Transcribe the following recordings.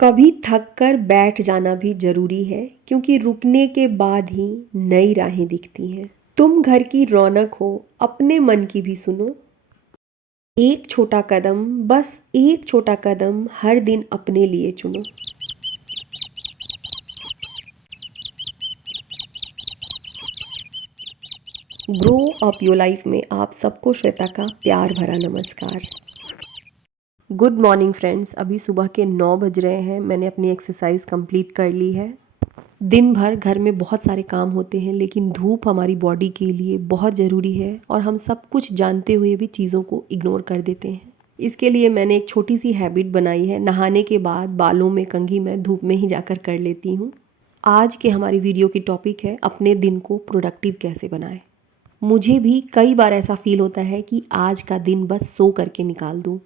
कभी थक कर बैठ जाना भी जरूरी है क्योंकि रुकने के बाद ही नई राहें दिखती हैं। तुम घर की रौनक हो, अपने मन की भी सुनो। एक छोटा कदम, बस एक छोटा कदम हर दिन अपने लिए चुनो। ग्रो अप योर लाइफ में आप सबको श्वेता का प्यार भरा नमस्कार। Good morning friends. अभी सुबह के 9 बज रहे हैं। मैंने अपनी एक्सरसाइज कंप्लीट कर ली है। दिन भर घर में बहुत सारे काम होते हैं, लेकिन धूप हमारी बॉडी के लिए बहुत ज़रूरी है और हम सब कुछ जानते हुए भी चीज़ों को इग्नोर कर देते हैं। इसके लिए मैंने एक छोटी सी हैबिट बनाई है। नहाने के बाद बालों में कंघी मैं धूप में ही जाकर कर लेती हूँ। आज के हमारी वीडियो की टॉपिक है अपने दिन को प्रोडक्टिव कैसे बनाएं। मुझे भी कई बार ऐसा फील होता है कि आज का दिन बस सो करके निकाल दूं।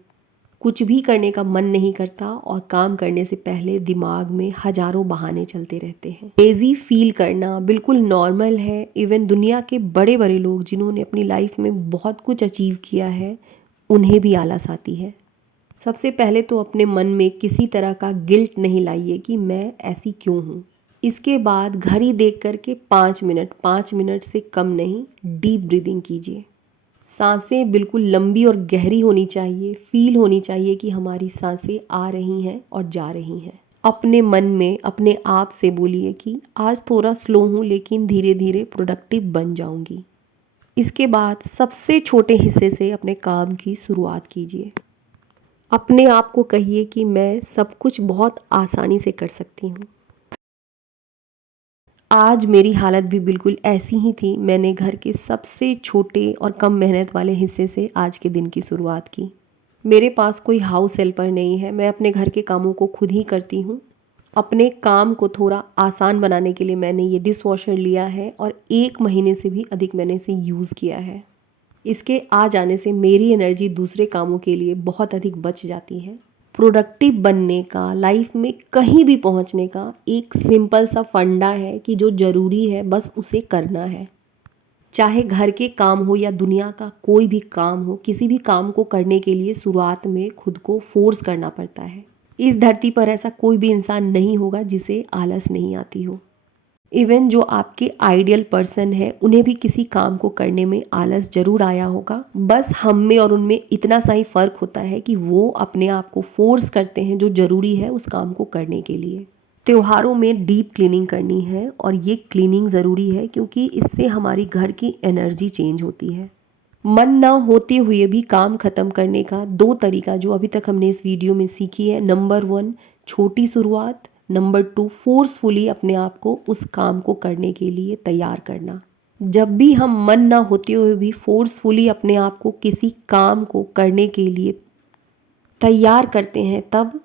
कुछ भी करने का मन नहीं करता और काम करने से पहले दिमाग में हजारों बहाने चलते रहते हैं। लेजी फील करना बिल्कुल नॉर्मल है। इवन दुनिया के बड़े बड़े लोग जिन्होंने अपनी लाइफ में बहुत कुछ अचीव किया है, उन्हें भी आलस आती है। सबसे पहले तो अपने मन में किसी तरह का गिल्ट नहीं लाइए कि मैं ऐसी क्यों हूँ। इसके बाद घड़ी देख करके 5 मिनट से कम नहीं डीप ब्रीदिंग कीजिए। सांसें बिल्कुल लंबी और गहरी होनी चाहिए। फील होनी चाहिए कि हमारी सांसें आ रही हैं और जा रही हैं। अपने मन में अपने आप से बोलिए कि आज थोड़ा स्लो हूँ, लेकिन धीरे धीरे प्रोडक्टिव बन जाऊंगी। इसके बाद सबसे छोटे हिस्से से अपने काम की शुरुआत कीजिए। अपने आप को कहिए कि मैं सब कुछ बहुत आसानी से कर सकती हूँ। आज मेरी हालत भी बिल्कुल ऐसी ही थी। मैंने घर के सबसे छोटे और कम मेहनत वाले हिस्से से आज के दिन की शुरुआत की। मेरे पास कोई हाउस हेल्पर नहीं है। मैं अपने घर के कामों को खुद ही करती हूँ। अपने काम को थोड़ा आसान बनाने के लिए मैंने ये डिश वॉशर लिया है और 1 महीने से भी अधिक मैंने इसे यूज़ किया है। इसके आ जाने से मेरी एनर्जी दूसरे कामों के लिए बहुत अधिक बच जाती है। प्रोडक्टिव बनने का, लाइफ में कहीं भी पहुंचने का एक सिंपल सा फंडा है कि जो ज़रूरी है बस उसे करना है। चाहे घर के काम हो या दुनिया का कोई भी काम हो, किसी भी काम को करने के लिए शुरुआत में खुद को फोर्स करना पड़ता है। इस धरती पर ऐसा कोई भी इंसान नहीं होगा जिसे आलस नहीं आती हो। इवन जो आपके आइडियल पर्सन है, उन्हें भी किसी काम को करने में आलस जरूर आया होगा। बस हम में और उनमें इतना सा ही फर्क होता है कि वो अपने आप को फोर्स करते हैं जो जरूरी है उस काम को करने के लिए। त्योहारों में डीप क्लीनिंग करनी है और ये क्लीनिंग ज़रूरी है क्योंकि इससे हमारी घर की एनर्जी चेंज होती है। मन ना होते हुए भी काम खत्म करने का 2 तरीका जो अभी तक हमने इस वीडियो में सीखी है। नंबर 1, छोटी शुरुआत। नंबर 2, फोर्सफुली अपने आप को उस काम को करने के लिए तैयार करना। जब भी हम मन ना होते हुए भी फोर्सफुली अपने आप को किसी काम को करने के लिए तैयार करते हैं, तब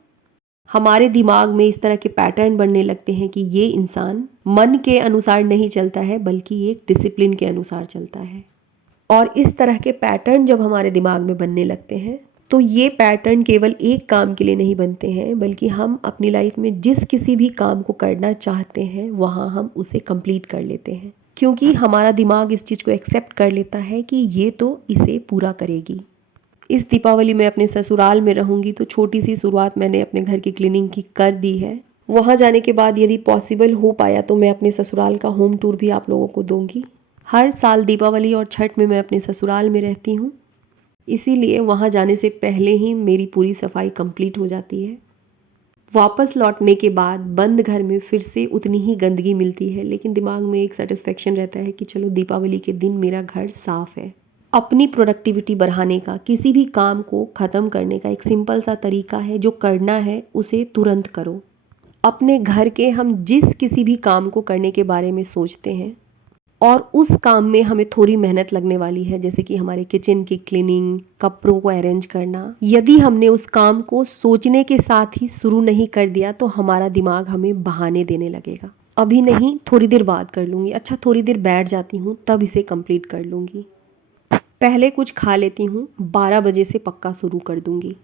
हमारे दिमाग में इस तरह के पैटर्न बनने लगते हैं कि ये इंसान मन के अनुसार नहीं चलता है बल्कि एक डिसिप्लिन के अनुसार चलता है। और इस तरह के पैटर्न जब हमारे दिमाग में बनने लगते हैं तो ये पैटर्न केवल एक काम के लिए नहीं बनते हैं, बल्कि हम अपनी लाइफ में जिस किसी भी काम को करना चाहते हैं वहाँ हम उसे कंप्लीट कर लेते हैं, क्योंकि हमारा दिमाग इस चीज़ को एक्सेप्ट कर लेता है कि ये तो इसे पूरा करेगी। इस दीपावली में अपने ससुराल में रहूँगी तो छोटी सी शुरुआत मैंने अपने घर की क्लीनिंग की कर दी है। वहाँ जाने के बाद यदि पॉसिबल हो पाया तो मैं अपने ससुराल का होम टूर भी आप लोगों को दूंगी। हर साल दीपावली और छठ में मैं अपने ससुराल में रहती हूँ, इसीलिए वहाँ जाने से पहले ही मेरी पूरी सफाई कंप्लीट हो जाती है। वापस लौटने के बाद बंद घर में फिर से उतनी ही गंदगी मिलती है, लेकिन दिमाग में एक सेटिस्फेक्शन रहता है कि चलो दीपावली के दिन मेरा घर साफ है। अपनी प्रोडक्टिविटी बढ़ाने का, किसी भी काम को ख़त्म करने का एक सिंपल सा तरीका है। जो करना है उसे तुरंत करो। अपने घर के हम जिस किसी भी काम को करने के बारे में सोचते हैं और उस काम में हमें थोड़ी मेहनत लगने वाली है, जैसे कि हमारे किचन की क्लीनिंग, कपड़ों को अरेंज करना, यदि हमने उस काम को सोचने के साथ ही शुरू नहीं कर दिया तो हमारा दिमाग हमें बहाने देने लगेगा। अभी नहीं, थोड़ी देर बाद कर लूँगी, अच्छा थोड़ी देर बैठ जाती हूँ तब इसे कंप्लीट कर लूँगी, पहले कुछ खा लेती हूँ, 12 बजे से पक्का शुरू कर दूँगी।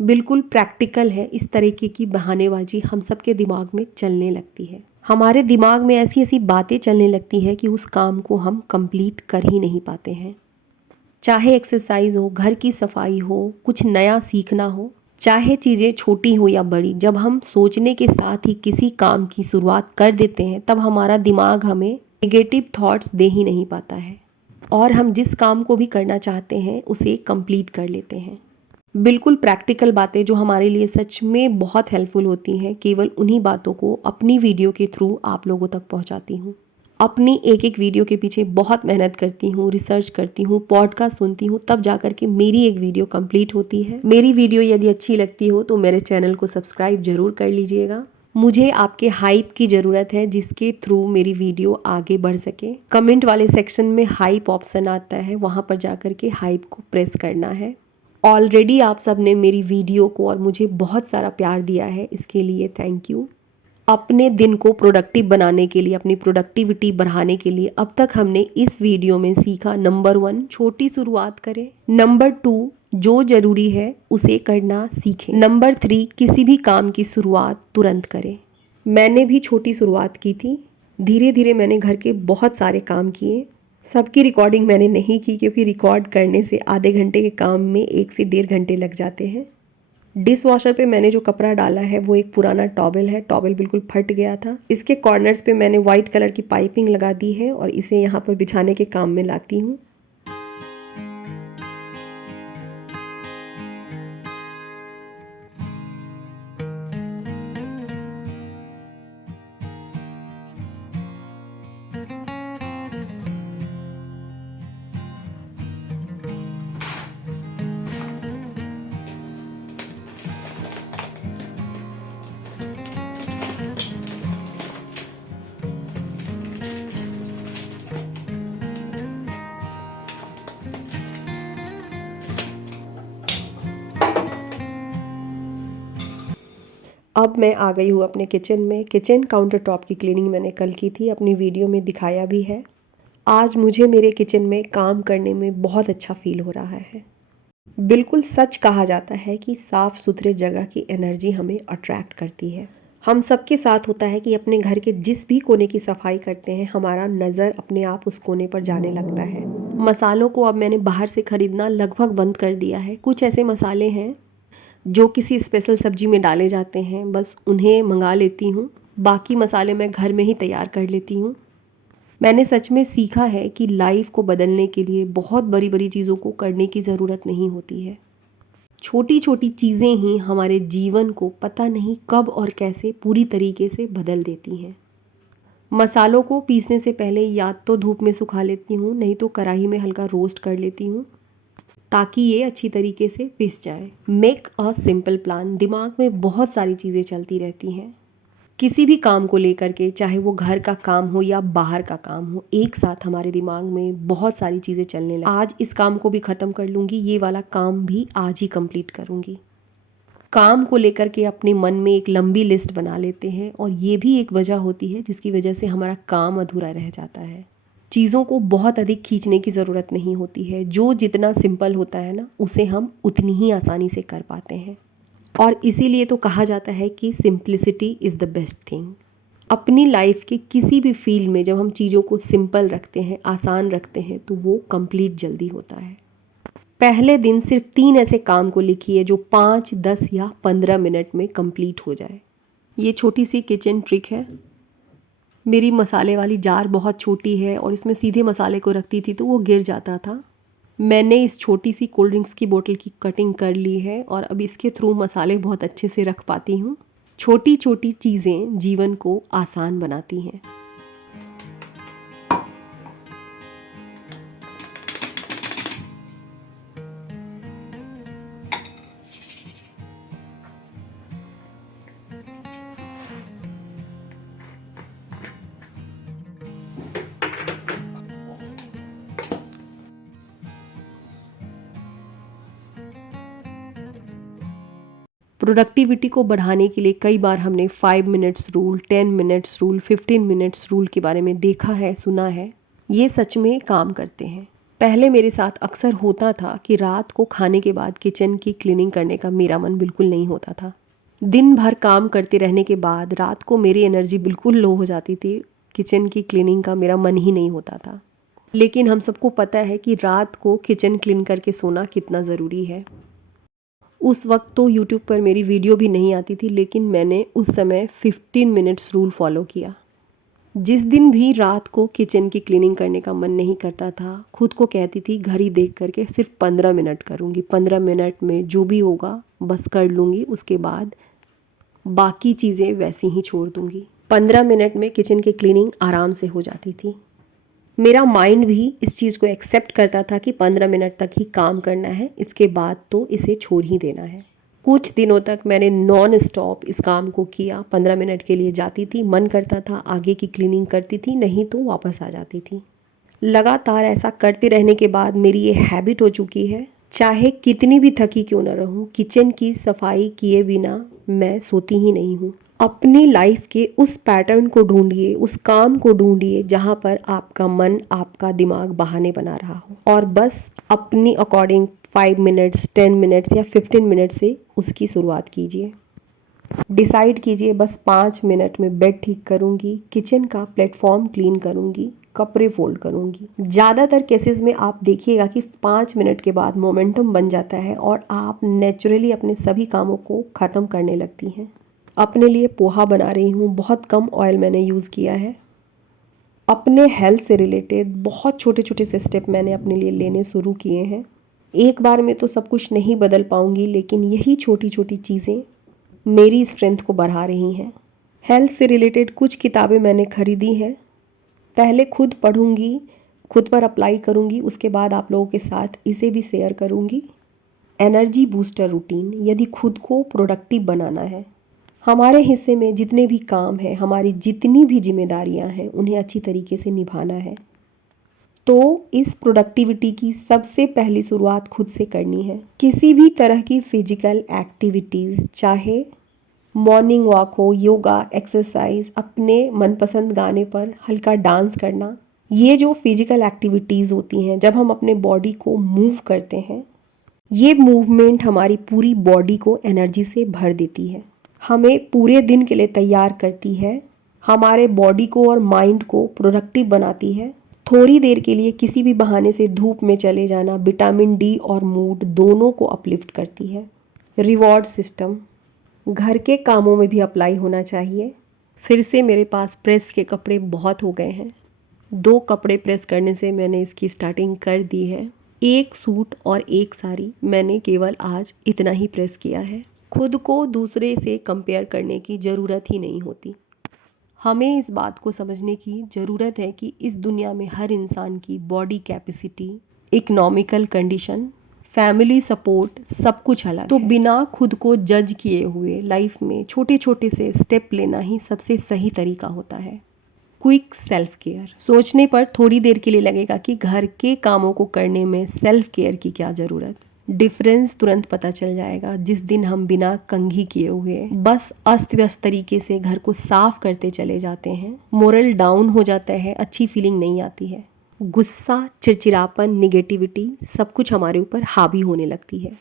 बिल्कुल प्रैक्टिकल है। इस तरीके की बहानेबाजी हम सबके दिमाग में चलने लगती है। हमारे दिमाग में ऐसी ऐसी बातें चलने लगती है कि उस काम को हम कंप्लीट कर ही नहीं पाते हैं। चाहे एक्सरसाइज हो, घर की सफाई हो, कुछ नया सीखना हो, चाहे चीज़ें छोटी हो या बड़ी, जब हम सोचने के साथ ही किसी काम की शुरुआत कर देते हैं तब हमारा दिमाग हमें नेगेटिव थॉट्स दे ही नहीं पाता है और हम जिस काम को भी करना चाहते हैं उसे कंप्लीट कर लेते हैं। बिल्कुल प्रैक्टिकल बातें जो हमारे लिए सच में बहुत हेल्पफुल होती हैं, केवल उन्हीं बातों को अपनी वीडियो के थ्रू आप लोगों तक पहुंचाती हूँ। अपनी एक एक वीडियो के पीछे बहुत मेहनत करती हूँ, रिसर्च करती हूँ, पॉडकास्ट सुनती हूँ, तब जाकर के मेरी एक वीडियो कंप्लीट होती है। मेरी वीडियो यदि अच्छी लगती हो तो मेरे चैनल को सब्सक्राइब जरूर कर लीजिएगा। मुझे आपके हाइप की ज़रूरत है जिसके थ्रू मेरी वीडियो आगे बढ़ सके। कमेंट वाले सेक्शन में हाइप ऑप्शन आता है, वहाँ पर जाकर के हाइप को प्रेस करना है। ऑलरेडी आप सब ने मेरी वीडियो को और मुझे बहुत सारा प्यार दिया है, इसके लिए थैंक यू। अपने दिन को प्रोडक्टिव बनाने के लिए, अपनी प्रोडक्टिविटी बढ़ाने के लिए अब तक हमने इस वीडियो में सीखा, नंबर 1 छोटी शुरुआत करें, नंबर 2 जो ज़रूरी है उसे करना सीखें, नंबर 3 किसी भी काम की शुरुआत तुरंत करें। मैंने भी छोटी शुरुआत की थी, धीरे धीरे मैंने घर के बहुत सारे काम किए। सबकी रिकॉर्डिंग मैंने नहीं की क्योंकि रिकॉर्ड करने से आधे घंटे के काम में 1 से 1.5 घंटे लग जाते हैं। डिश वॉशर पे मैंने जो कपड़ा डाला है वो एक पुराना टॉवेल है, टॉवेल बिल्कुल फट गया था। इसके कॉर्नर्स पे मैंने वाइट कलर की पाइपिंग लगा दी है और इसे यहाँ पर बिछाने के काम में लाती हूँ। अब मैं आ गई हूँ अपने किचन में। किचन काउंटर टॉप की क्लीनिंग मैंने कल की थी, अपनी वीडियो में दिखाया भी है। आज मुझे मेरे किचन में काम करने में बहुत अच्छा फील हो रहा है। बिल्कुल सच कहा जाता है कि साफ सुथरे जगह की एनर्जी हमें अट्रैक्ट करती है। हम सबके साथ होता है कि अपने घर के जिस भी कोने की सफाई करते हैं हमारा नज़र अपने आप उस कोने पर जाने लगता है। मसालों को अब मैंने बाहर से ख़रीदना लगभग बंद कर दिया है। कुछ ऐसे मसाले हैं जो किसी स्पेशल सब्जी में डाले जाते हैं, बस उन्हें मंगा लेती हूँ। बाकी मसाले मैं घर में ही तैयार कर लेती हूँ। मैंने सच में सीखा है कि लाइफ को बदलने के लिए बहुत बड़ी बड़ी चीज़ों को करने की ज़रूरत नहीं होती है। छोटी छोटी चीज़ें ही हमारे जीवन को पता नहीं कब और कैसे पूरी तरीके से बदल देती हैं। मसालों को पीसने से पहले या तो धूप में सुखा लेती हूँ, नहीं तो कढ़ाई में हल्का रोस्ट कर लेती हूँ ताकि ये अच्छी तरीके से पिस जाए। Make a simple plan. दिमाग में बहुत सारी चीज़ें चलती रहती हैं किसी भी काम को लेकर के, चाहे वो घर का काम हो या बाहर का काम हो, एक साथ हमारे दिमाग में बहुत सारी चीज़ें चलने लगी। आज इस काम को भी ख़त्म कर लूँगी, ये वाला काम भी आज ही कंप्लीट करूँगी। काम को लेकर के अपने मन में एक लंबी लिस्ट बना लेते हैं और ये भी एक वजह होती है जिसकी वजह से हमारा काम अधूरा रह जाता है। चीज़ों को बहुत अधिक खींचने की ज़रूरत नहीं होती है, जो जितना सिंपल होता है ना उसे हम उतनी ही आसानी से कर पाते हैं। और इसीलिए तो कहा जाता है कि simplicity is the best thing. अपनी लाइफ के किसी भी फील्ड में जब हम चीज़ों को सिंपल रखते हैं, आसान रखते हैं, तो वो कंप्लीट जल्दी होता है। पहले दिन सिर्फ 3 ऐसे काम को लिखिए जो 5, 10 या 15 मिनट में कंप्लीट हो जाए। ये छोटी सी किचन ट्रिक है। मेरी मसाले वाली जार बहुत छोटी है और इसमें सीधे मसाले को रखती थी तो वो गिर जाता था। मैंने इस छोटी सी कोल्ड ड्रिंक्स की बोतल की कटिंग कर ली है और अब इसके थ्रू मसाले बहुत अच्छे से रख पाती हूँ। छोटी छोटी चीज़ें जीवन को आसान बनाती हैं। प्रोडक्टिविटी को बढ़ाने के लिए कई बार हमने 5 minutes rule, 10 minutes rule, 15 minutes rule के बारे में देखा है, सुना है। ये सच में काम करते हैं। पहले मेरे साथ अक्सर होता था कि रात को खाने के बाद किचन की क्लीनिंग करने का मेरा मन बिल्कुल नहीं होता था। दिन भर काम करते रहने के बाद रात को मेरी एनर्जी बिल्कुल लो हो जाती थी, किचन की क्लीनिंग का मेरा मन ही नहीं होता था। लेकिन हम सबको पता है कि रात को किचन क्लीन करके सोना कितना ज़रूरी है। उस वक्त तो यूट्यूब पर मेरी वीडियो भी नहीं आती थी, लेकिन मैंने उस समय 15 मिनट्स रूल फॉलो किया। जिस दिन भी रात को किचन की क्लीनिंग करने का मन नहीं करता था, खुद को कहती थी घड़ी देख करके सिर्फ 15 मिनट करूँगी, 15 मिनट में जो भी होगा बस कर लूँगी, उसके बाद बाकी चीज़ें वैसी ही छोड़ दूँगी। 15 मिनट में किचन की क्लीनिंग आराम से हो जाती थी। मेरा माइंड भी इस चीज़ को एक्सेप्ट करता था कि 15 मिनट तक ही काम करना है, इसके बाद तो इसे छोड़ ही देना है। कुछ दिनों तक मैंने नॉन स्टॉप इस काम को किया। 15 मिनट के लिए जाती थी, मन करता था आगे की क्लीनिंग करती थी, नहीं तो वापस आ जाती थी। लगातार ऐसा करते रहने के बाद मेरी ये हैबिट हो चुकी है, चाहे कितनी भी थकी क्यों ना रहूं, किचन की सफाई किए बिना मैं सोती ही नहीं हूँ। अपनी लाइफ के उस पैटर्न को ढूंढिए, उस काम को ढूंढिए जहाँ पर आपका मन, आपका दिमाग बहाने बना रहा हो, और बस अपनी अकॉर्डिंग 5 मिनट्स, 10 मिनट्स या 15 मिनट से उसकी शुरुआत कीजिए। डिसाइड कीजिए बस 5 मिनट में बेड ठीक करूँगी, किचन का प्लेटफॉर्म क्लीन करूँगी, कपड़े फोल्ड करूँगी। ज़्यादातर केसेस में आप देखिएगा कि 5 मिनट के बाद मोमेंटम बन जाता है और आप नेचुरली अपने सभी कामों को ख़त्म करने लगती हैं। अपने लिए पोहा बना रही हूँ, बहुत कम ऑयल मैंने यूज़ किया है। अपने हेल्थ से रिलेटेड बहुत छोटे छोटे से स्टेप मैंने अपने लिए लेने शुरू किए हैं। एक बार में तो सब कुछ नहीं बदल पाऊँगी, लेकिन यही छोटी छोटी चीज़ें मेरी स्ट्रेंथ को बढ़ा रही हैं। हेल्थ से रिलेटेड कुछ किताबें मैंने खरीदी हैं, पहले खुद पढ़ूंगी, खुद पर अप्लाई करूंगी, उसके बाद आप लोगों के साथ इसे भी शेयर करूंगी। एनर्जी बूस्टर रूटीन, यदि खुद को प्रोडक्टिव बनाना है, हमारे हिस्से में जितने भी काम हैं, हमारी जितनी भी जिम्मेदारियां हैं, उन्हें अच्छी तरीके से निभाना है, तो इस प्रोडक्टिविटी की सबसे पहली शुरुआत खुद से करनी है। किसी भी तरह की फिजिकल एक्टिविटीज़, चाहे मॉर्निंग वॉक हो, योगा, एक्सरसाइज, अपने मनपसंद गाने पर हल्का डांस करना, ये जो फिजिकल एक्टिविटीज़ होती हैं, जब हम अपने बॉडी को मूव करते हैं, ये मूवमेंट हमारी पूरी बॉडी को एनर्जी से भर देती है, हमें पूरे दिन के लिए तैयार करती है, हमारे बॉडी को और माइंड को प्रोडक्टिव बनाती है। थोड़ी देर के लिए किसी भी बहाने से धूप में चले जाना विटामिन डी और मूड दोनों को अपलिफ्ट करती है। रिवॉर्ड सिस्टम घर के कामों में भी अप्लाई होना चाहिए। फिर से मेरे पास प्रेस के कपड़े बहुत हो गए हैं। 2 कपड़े प्रेस करने से मैंने इसकी स्टार्टिंग कर दी है। 1 सूट और 1 साड़ी मैंने केवल आज इतना ही प्रेस किया है। खुद को दूसरे से कंपेयर करने की ज़रूरत ही नहीं होती। हमें इस बात को समझने की ज़रूरत है कि इस दुनिया में हर इंसान की body capacity, economical condition, family support सब कुछ अलग है। तो बिना खुद को जज किए हुए लाइफ में छोटे छोटे से स्टेप लेना ही सबसे सही तरीका होता है। क्विक सेल्फ केयर, सोचने पर थोड़ी देर के लिए लगेगा कि घर के कामों को करने में सेल्फ केयर की क्या ज़रूरत। डिफरेंस तुरंत पता चल जाएगा जिस दिन हम बिना कंघी किए हुए बस अस्त व्यस्त तरीके से घर को साफ करते चले जाते हैं। मोरल डाउन हो जाता है, अच्छी फीलिंग नहीं आती है, गुस्सा, चिड़चिड़ापन, निगेटिविटी सब कुछ हमारे ऊपर हावी होने लगती है।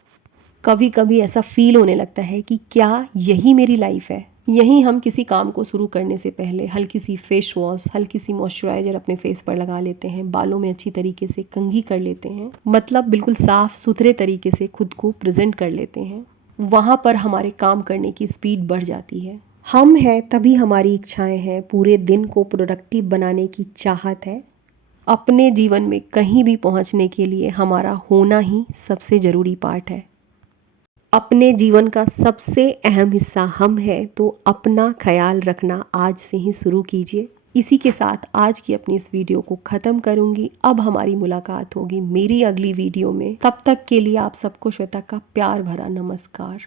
कभी कभी ऐसा फील होने लगता है कि क्या यही मेरी लाइफ है। यहीं हम किसी काम को शुरू करने से पहले हल्की सी फेस वॉश, हल्की सी मॉइस्चराइजर अपने फेस पर लगा लेते हैं, बालों में अच्छी तरीके से कंघी कर लेते हैं, मतलब बिल्कुल साफ सुथरे तरीके से खुद को प्रेजेंट कर लेते हैं। वहाँ पर हमारे काम करने की स्पीड बढ़ जाती है। हम हैं तभी हमारी इच्छाएं हैं, पूरे दिन को प्रोडक्टिव बनाने की चाहत है। अपने जीवन में कहीं भी पहुँचने के लिए हमारा होना ही सबसे ज़रूरी पार्ट है। अपने जीवन का सबसे अहम हिस्सा हम हैं, तो अपना ख्याल रखना आज से ही शुरू कीजिए। इसी के साथ आज की अपनी इस वीडियो को ख़त्म करूंगी। अब हमारी मुलाकात होगी मेरी अगली वीडियो में। तब तक के लिए आप सबको श्वेता का प्यार भरा नमस्कार।